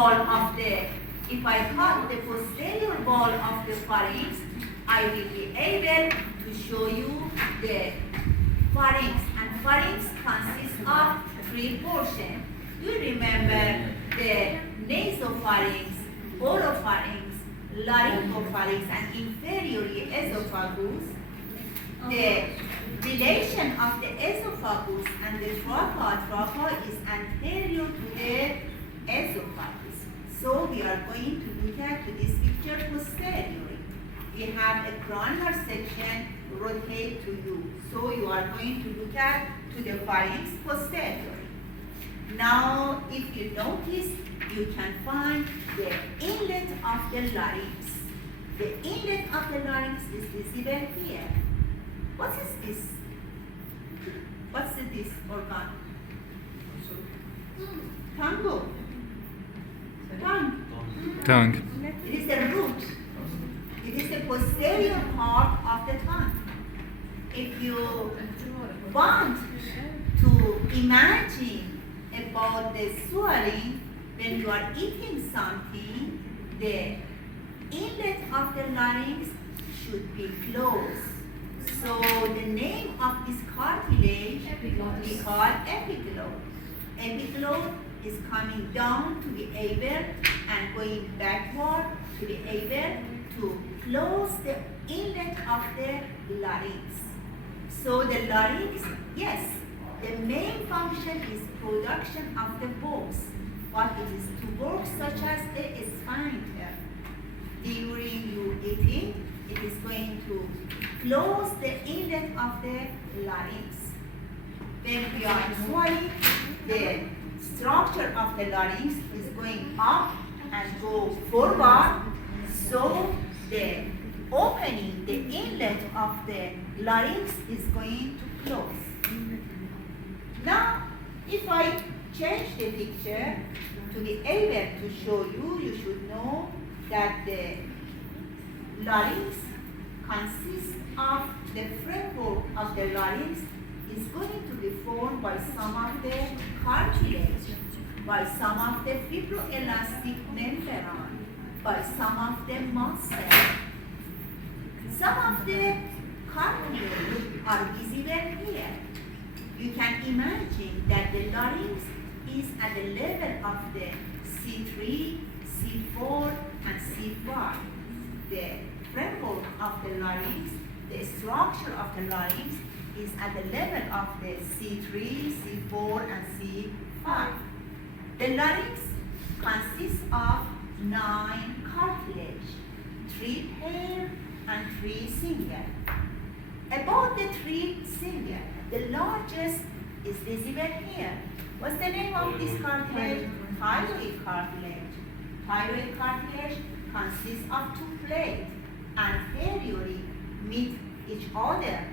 wall of the, if I cut the posterior wall of the pharynx, I will be able to show you the pharynx. And pharynx consists of three portions. Do you remember the nasopharynx, oropharynx, laryngopharynx, and inferior esophagus? The relation of the esophagus and the trachea is anterior to the esophagus. So we are going to look at this picture posteriorly. We have a cranial section rotate to you. So you are going to look at to the pharynx posteriorly. Now, if you notice, you can find the inlet of the larynx. The inlet of the larynx is visible here. What is this? What's this organ? Tongue. Tongue. It is the root. It is the posterior part of the tongue. If you want to imagine about the swallowing, when you are eating something, the inlet of the larynx should be closed. So the name of this cartilage we call epiglottis. Epiglottis is coming down to be able and going backward to be able to close the inlet of the larynx. So the larynx, yes, the main function is production of the voice, but it is to work such as the sphincter. During you eating, it is going to close the inlet of the larynx. When we are swallowing, the structure of the larynx is going up and go forward, so the opening, the inlet of the larynx is going to close. Now, if I change the picture to be able to show you, you should know that the larynx consists of the framework of the larynx is going to be formed by some of the cartilage, by some of the fibroelastic membran, by some of the muscle. Some of the cartilage are visible here. You can imagine that the larynx is at the level of the C3, C4, and C5. The framework of the larynx, the structure of the larynx is at the level of the C3, C4, and C5. The larynx consists of 9 cartilage, 3 pair and 3 single. About the 3 single, the largest is visible here. What's the name of this cartilage? Thyroid cartilage. Thyroid cartilage consists of 2 plates, anteriorly meet each other,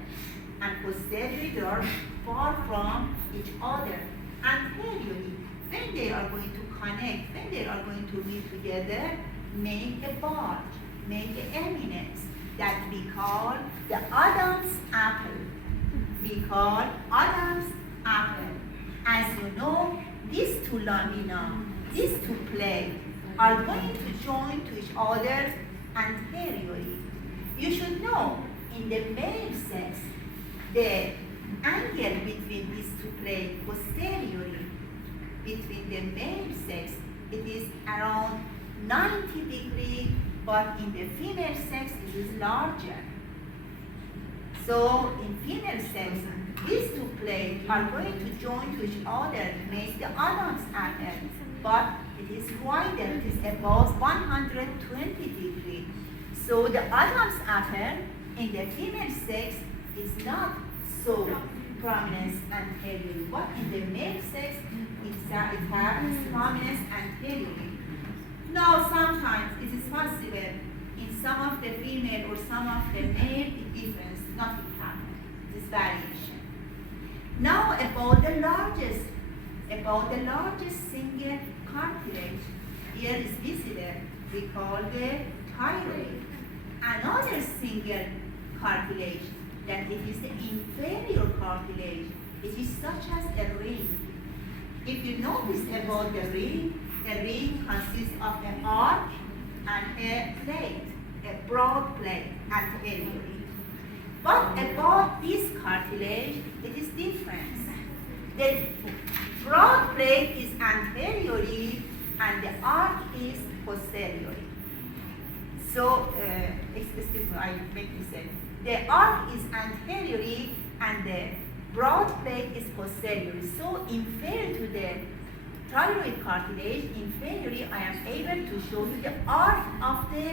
and posteriorly they are far from each other. Anteriorly, when they are going to connect, when they are going to meet together, make a bulge, make an eminence that we call the Adam's apple. We call Adam's apple. As you know, these 2 lamina, these 2 plates are going to join to each other anteriorly. You should know in the male sex, the angle between these 2 plates posteriorly, between the male sex, it is around 90 degrees, but in the female sex, it is larger. So in female sex, these 2 plates are going to join to each other to make the Adam's apple, but it is wider, it is above 120 degrees. So the Adam's apple in the female sex is not so prominent anteriorly, but in the male sex, it has prominence anteriorly. Now, sometimes it is possible in some of the female or some of the male, the difference, nothing happens. This variation. Now, about the largest single cartilage, here is visible. We call the thyroid. Another single cartilage, that it is the inferior cartilage. It is such as a ring. If you notice about the ring A ring consists of an arc and a plate, a broad plate anteriorly. But about this cartilage, it is different. The broad plate is anteriorly and the arc is posteriorly. So, excuse me, I make mistake. The arc is anteriorly and the broad plate is posteriorly. So, inferior to the thyroid cartilage, inferiorly, I am able to show you the arc of the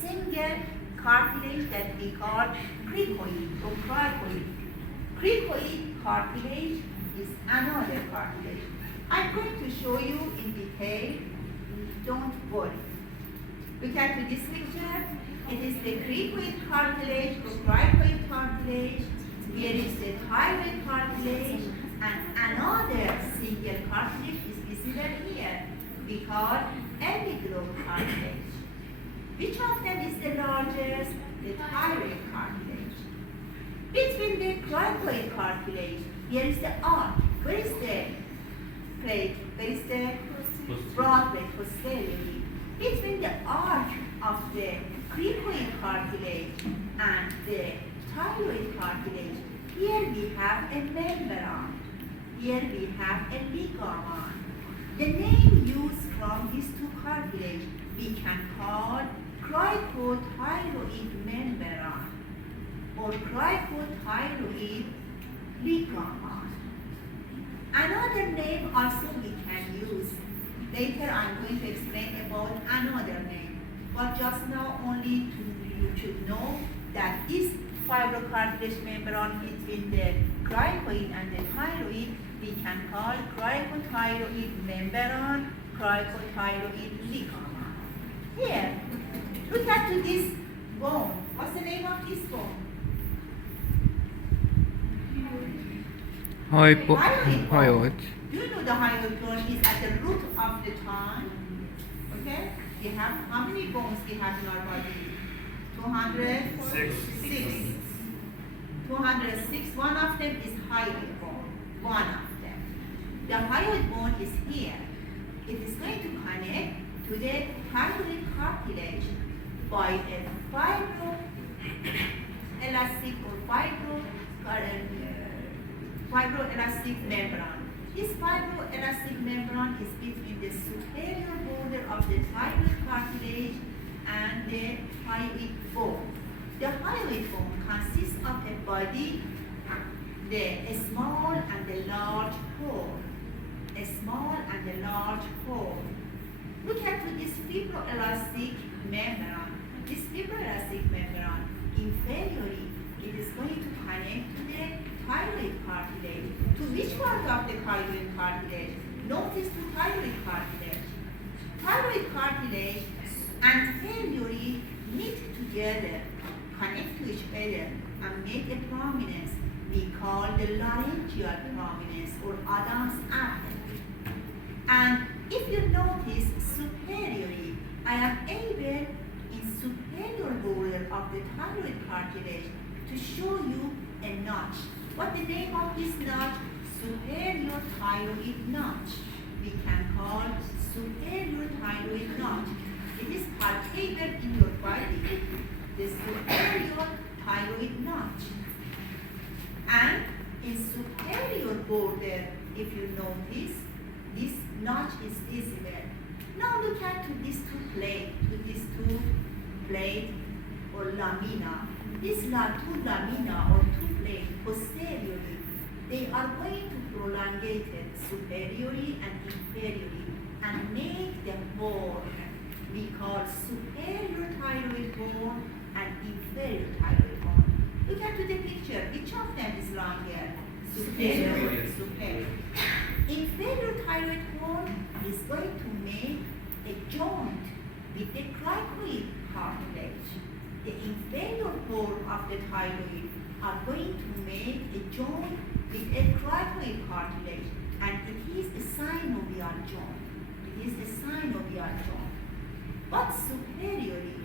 single cartilage that we call cricoid or cricoid. Cricoid cartilage is another cartilage. I'm going to show you in detail, don't worry. Look at this picture. It is the cricoid cartilage or cricoid cartilage. Here is the thyroid cartilage and another single cartilage is visible here. We call epiglobe cartilage. Which of them is the largest? The thyroid cartilage. Between the cricoid cartilage, here is the arc. Where is the plate? Where is the broad plate? Posteriorly. Between the arc of the cricoid cartilage and the thyroid cartilage, here we have a membran. Here we have a ligament. The name used from these two cartilage we can call cricothyroid membran or cricothyroid ligament. Another name also we can use. Later I'm going to explain about another name. But just now only you should know that this fibrocartilage membran between the cricoid and the thyroid we can call cricothyroid membran, cricothyroid ligament. Here, look at this bone. What's the name of this bone? Hyoid. Do you know the hyoid bone is at the root of the tongue? Okay? We have how many bones we have in our body? 206. 206. One of them is hyoid bone. One of them. The hyoid bone is here. It is going to connect to the thyroid cartilage by a fibroelastic or fibroelastic membran. This fibroelastic membran is between the superior border of the thyroid cartilage and the hyoid bone. The hyoid bone consists of a body, the small and the large hole. A small and a large hole. Look at this fibroelastic membran. This fibroelastic membran, inferiorly, it is going to connect to the thyroid cartilage. To which part of the thyroid cartilage? Notice the thyroid cartilage. Thyroid cartilage anteriorly meet together, connect to each other, and make a prominence we call the laryngeal prominence or Adam's apple. And if you notice superiorly, I am able in superior border of the thyroid cartilage to show you a notch. What the name of this notch? Superior thyroid notch. We can call superior thyroid notch. It is palpable in your body. The superior thyroid notch. And in superior border, if you notice, this notch is visible. Now look at to these two plate or lamina. These two lamina or two plates posteriorly, they are going to prolongate it superiorly and inferiorly and make the bone we call superior thyroid bone and inferior thyroid bone. Look at to the picture. Which of them is longer? Superior. Superior. Inferior thyroid bone is going to make a joint with the cricoid cartilage. The inferior pole of the thyroid are going to make a joint with a cricoid cartilage, and it is a synovial joint. It is a synovial joint. But superiorly,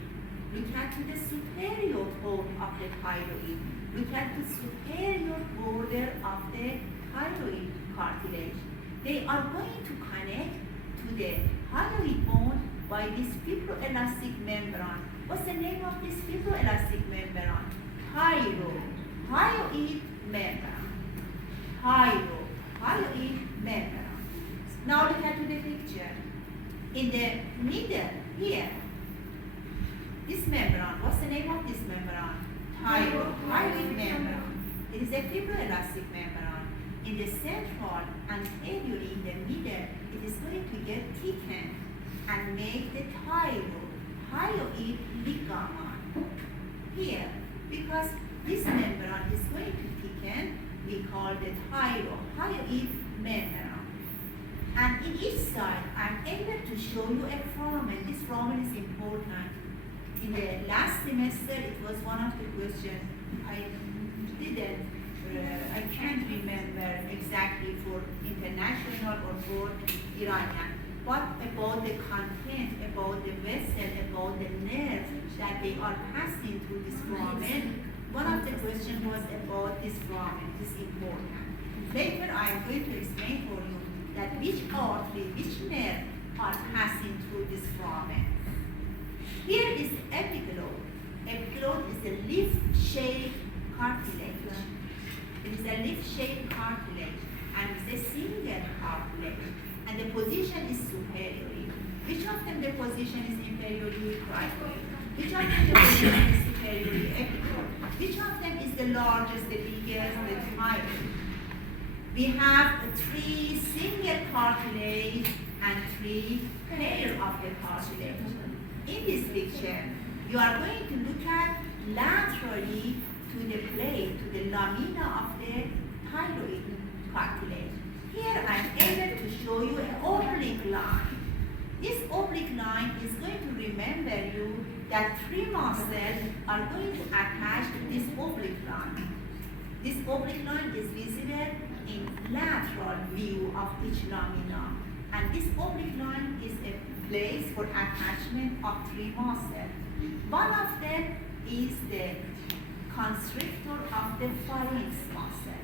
look at the superior pole of the thyroid. Look at the superior border of the thyroid cartilage. They are going to connect to the hyoid bone by this fibroelastic membrane. What's the name of this fibroelastic membrane? Hyoid membrane. Hyoid membrane. Now look at the picture. In the middle here, this membrane, what's the name of this membrane? Hyoid membrane. It is a fibroelastic membrane. In the central and anteriorly in the middle, it is going to get thickened and make the hyoid ligament here. Because this membrane is going to thicken, we call it hyoid membrane. And in each side, I'm able to show you a foramen. This foramen is important. In the last semester, it was one of the questions. I can't remember exactly for international or for Iranian. What about the content, about the vessel, about the nerve that they are passing through this foramen? One of the questions was about this foramen. This is important. Later, I am going to explain for you that which artery, which nerve are passing through this foramen. Here is epiglottis. Epiglottis is a leaf-shaped cartilage. It is a leaf-shaped cartilage and it's a single cartilage. And the position is superiorly. Which of them the position is inferiorly? Right. Which of them the position is superiorly? Epiglottis. Which of them is the largest, the biggest, the tiniest? We have 3 single cartilage and 3 pair of the cartilage. In this picture, you are going to look at laterally to the plate, to the lamina of the thyroid cartilage. Here I am able to show you an oblique line. This oblique line is going to remember you that 3 muscles are going to attach to this oblique line. This oblique line is visible in lateral view of each lamina. And this oblique line is a place for attachment of 3 muscles. One of them is the constrictor of the pharynx muscle.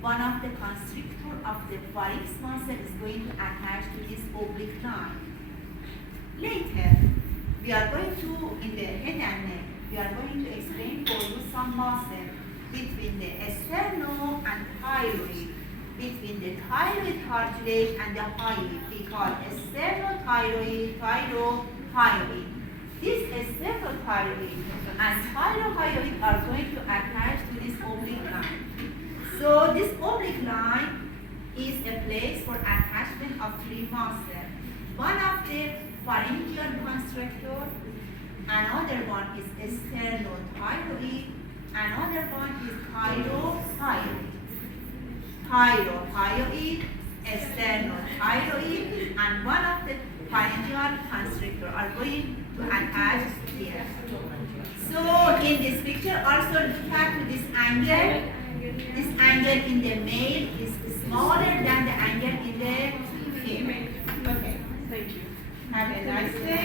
One of the constrictor of the pharynx muscle is going to attach to this oblique line. Later, we are going to, in the head and neck, we are going to explain for you some muscle between the sternum and thyroid, between the thyroid cartilage and the hyoid. We call sternothyroid, thyrohyoid. This sternothyroid and thyrohyoid are going to attach to this oblique line. So this oblique line is a place for attachment of 3 muscles. One of the pharyngeal constrictor, another one is sternothyroid, another one is thyrohyoid. Thyrohyoid, sternothyroid, and one of the pharyngeal constrictor are going to attach here. So in this picture, also look at this angle. This angle in the male is smaller than the angle in the female. Okay. Thank you. Have a nice day.